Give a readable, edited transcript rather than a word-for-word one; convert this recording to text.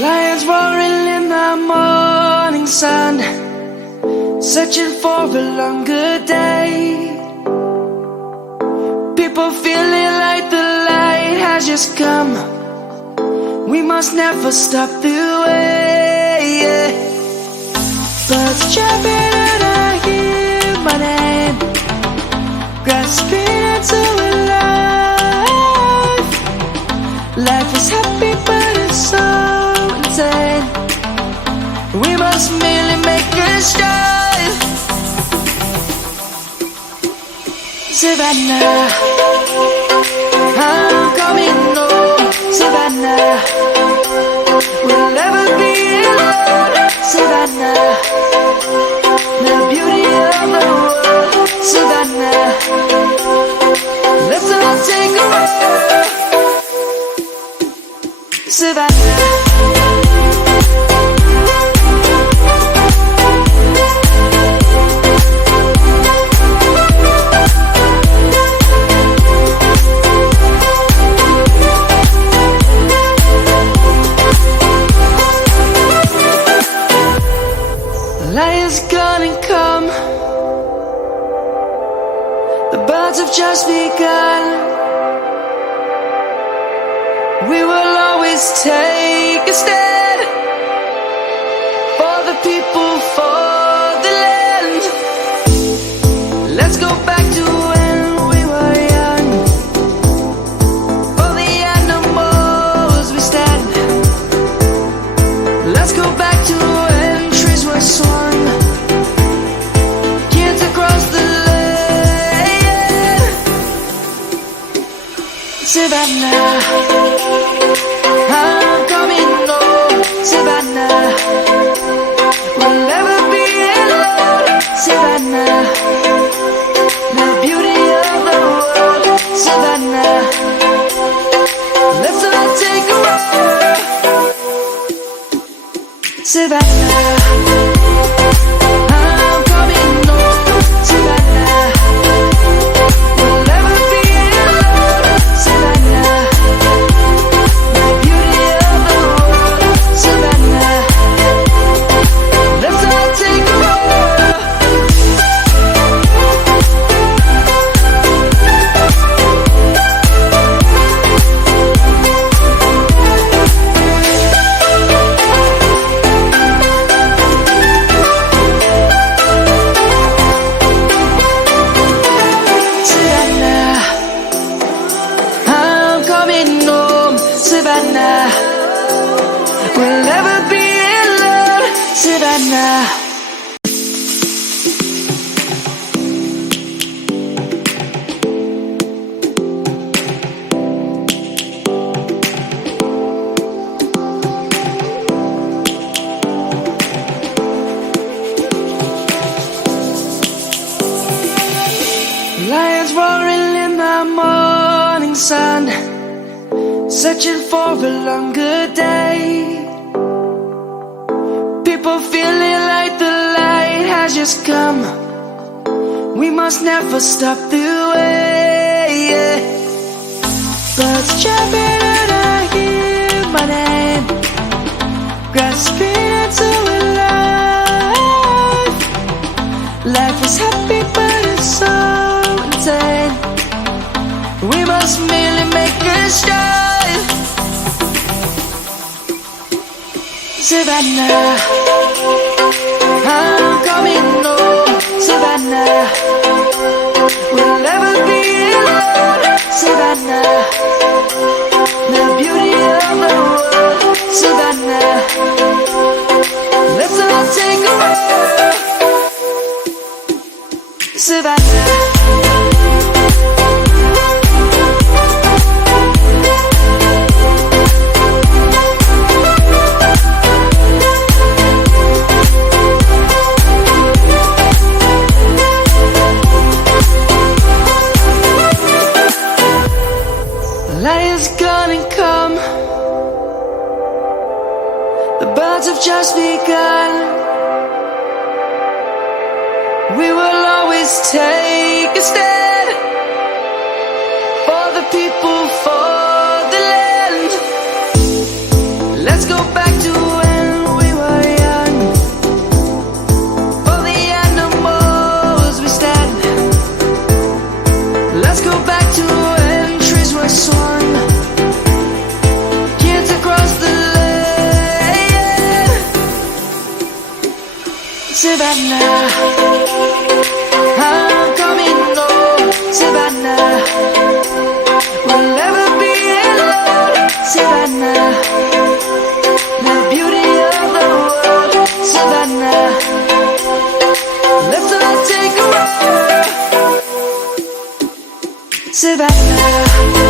Lions roaring in the morning sun, searching for a longer day. People feeling like the light has just come. We must never stop the way. Birds chirping and I hear my name, grasping into a life. Life is happy but it's so insane. We must merely make a start. Savannah, I'm coming home. Savannah, we'll never be alone. Savannah, the beauty of the world. Savannah, let's all take a ride. Savannah. Light is gonna come. The birds have just begun. We will always take a stand for the people, for the land. Let's go back to when we were young. For the animals we stand. Let's go back to when trees were swung. Kids across the land. Savannah, I'm coming home. Savannah, we'll never be alone. Savannah, the beauty of the world. Savannah, let's all take a ride. Savannah, I'm coming home. Savannah, we'll never be alone. Savannah, the beauty of the world. Savannah, let's all take a ride. Savannah, I'm coming home. Savannah, we'll never be alone. Savannah. Lions roaring in the morning sun, searching for a longer day. People feeling like the light has just come. We must never stop the way. Birds chirping and I hear my name, grasping into a life. Life is happy but it's so insane. We must merely make a start. Savannah, I'm coming home. Savannah, we'll never be alone. Savannah, the beauty of the world. Savannah, let's all take a ride. Savannah. is gonna come. The birds have just begun. We will always take a stand for the people, for the land. Let's go back to when we were young. For the animals we stand. Let's go back to when trees were swung. Kids across the land. Savannah, I'm coming home. Savannah, we'll never be alone. Savannah, the beauty of the world. Savannah, let's all take a ride. Savannah.